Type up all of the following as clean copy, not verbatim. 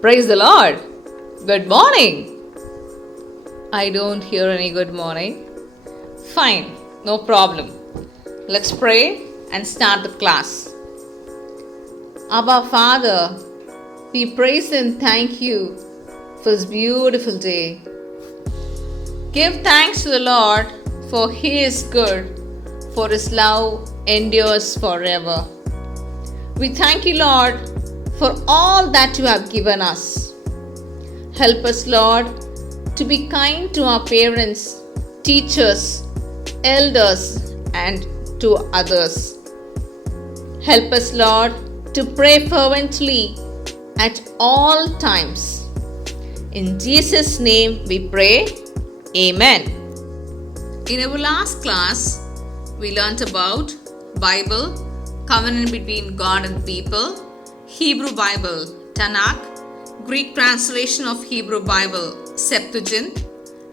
Praise the Lord. Good morning. I don't hear any good morning. Fine, no problem. Let's pray and start the class. Abba Father, we praise and thank you for this beautiful day. Give thanks to the Lord, for He is good, for His love endures forever. We thank you, Lord, for all that you have given us. Help us, Lord, to be kind to our parents, teachers, elders, and to others. Help us, Lord, to pray fervently at all times. In Jesus' name we pray. Amen. In our last class, we learnt about Bible, covenant between God and people, Hebrew Bible, Tanakh, Greek translation of Hebrew Bible, Septuagint,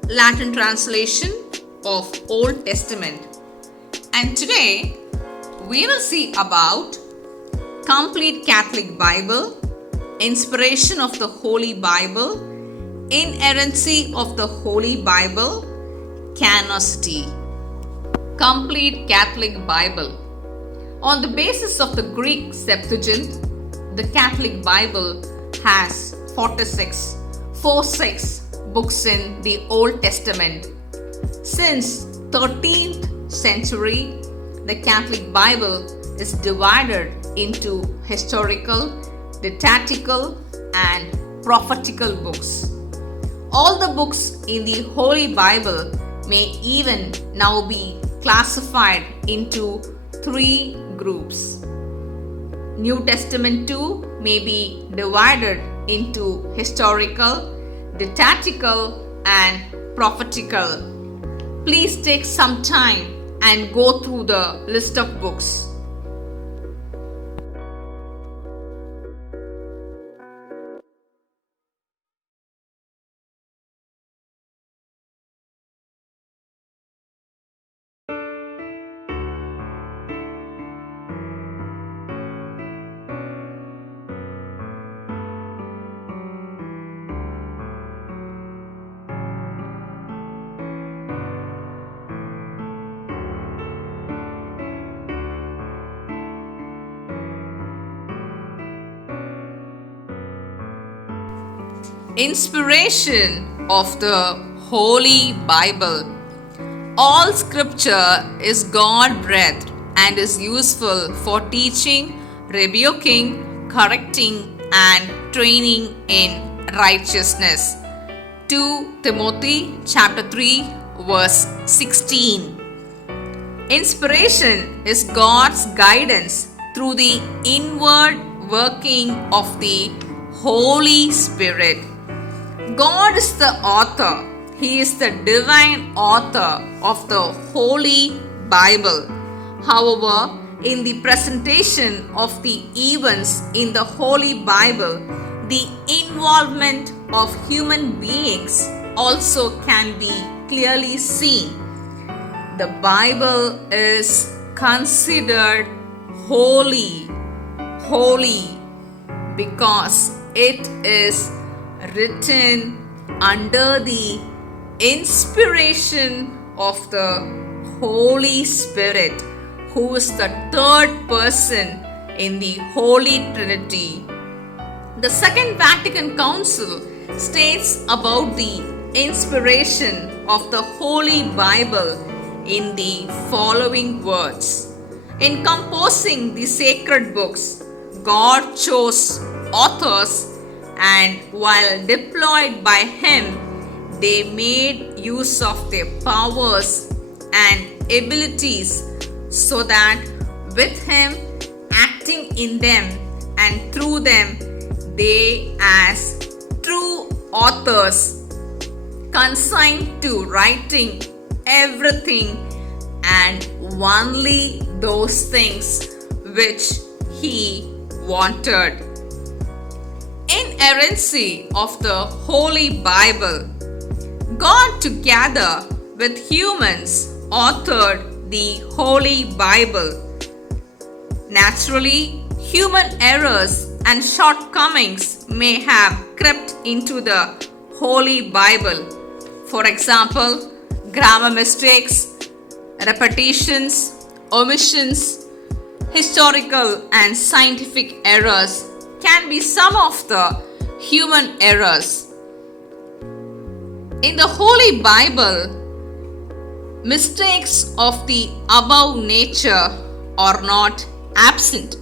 Latin translation of Old Testament. And today, we will see about complete Catholic Bible, inspiration of the Holy Bible, inerrancy of the Holy Bible, canonicity. Complete Catholic Bible. On the basis of the Greek Septuagint, the Catholic Bible has 46 books in the Old Testament. Since 13th century, the Catholic Bible is divided into historical, liturgical, and prophetical books. All the books in the Holy Bible may even now be classified into 3 groups. New Testament too may be divided into historical, liturgical, and prophetical. Please take some time and go through the list of books. Inspiration of the Holy Bible. All scripture is God-breathed and is useful for teaching, rebuking, correcting, and training in righteousness. 2 Timothy chapter 3 verse 16. Inspiration is God's guidance through the inward working of the Holy Spirit. God is the author. He is the divine author of the Holy Bible. However, in the presentation of the events in the Holy Bible, the involvement of human beings also can be clearly seen. The Bible is considered holy because it is written under the inspiration of the Holy Spirit, who is the third person in the Holy Trinity. The Second Vatican Council states about the inspiration of the Holy Bible in the following words. In composing the sacred books, God chose authors, and while deployed by Him, they made use of their powers and abilities so that with Him acting in them and through them, they as true authors consigned to writing everything and only those things which He wanted. Inerrancy of the Holy Bible. God, together with humans, authored the Holy Bible. Naturally, human errors and shortcomings may have crept into the Holy Bible. For example, grammar mistakes, repetitions, omissions, historical and scientific errors can be some of the human errors. In the Holy Bible, mistakes of the above nature are not absent.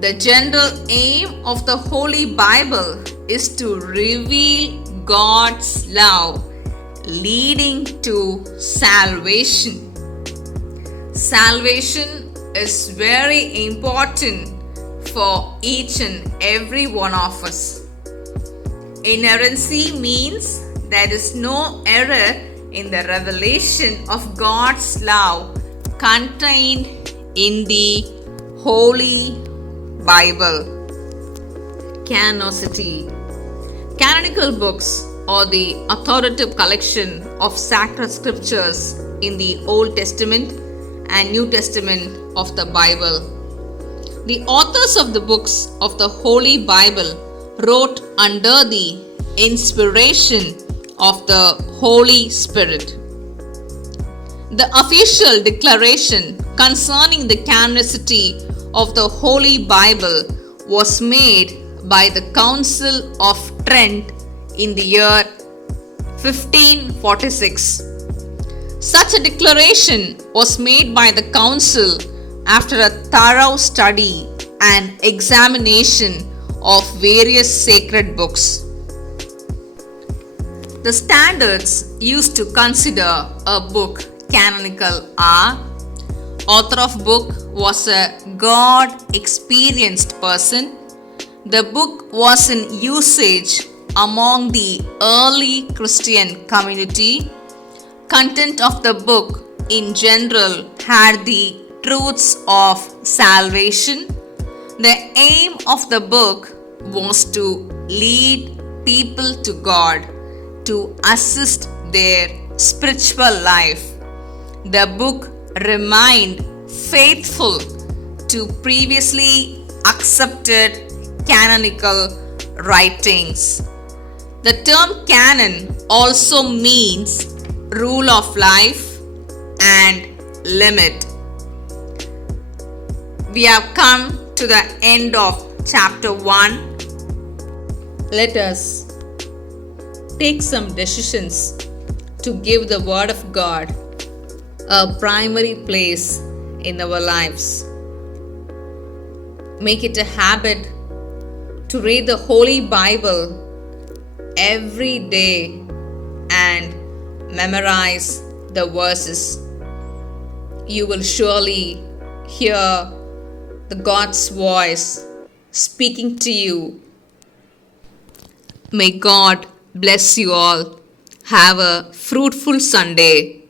The general aim of the Holy Bible is to reveal God's love leading to salvation. Salvation is very important for each and every one of us. Inerrancy means there is no error in the revelation of God's love contained in the Holy Bible. Canonicity. Canonical books are the authoritative collection of sacred scriptures in the Old Testament and New Testament of the Bible. The authors of the books of the Holy Bible wrote under the inspiration of the Holy Spirit. The official declaration concerning the canonicity of the Holy Bible was made by the Council of Trent in the year 1546. Such a declaration was made by the Council after a thorough study and examination of various sacred books. The standards used to consider a book canonical are: author of book was a God-experienced person. The book was in usage among the early Christian community. Content of the book in general had the truths of salvation. The aim of the book was to lead people to God, to assist their spiritual life. The book remained faithful to previously accepted canonical writings. The term canon also means rule of life and limit. We have come to the end of chapter 1. Let us take some decisions to give the Word of God a primary place in our lives. Make it a habit to read the Holy Bible every day and memorize the verses. You will surely hear the God's voice speaking to you. May God bless you all. Have a fruitful Sunday.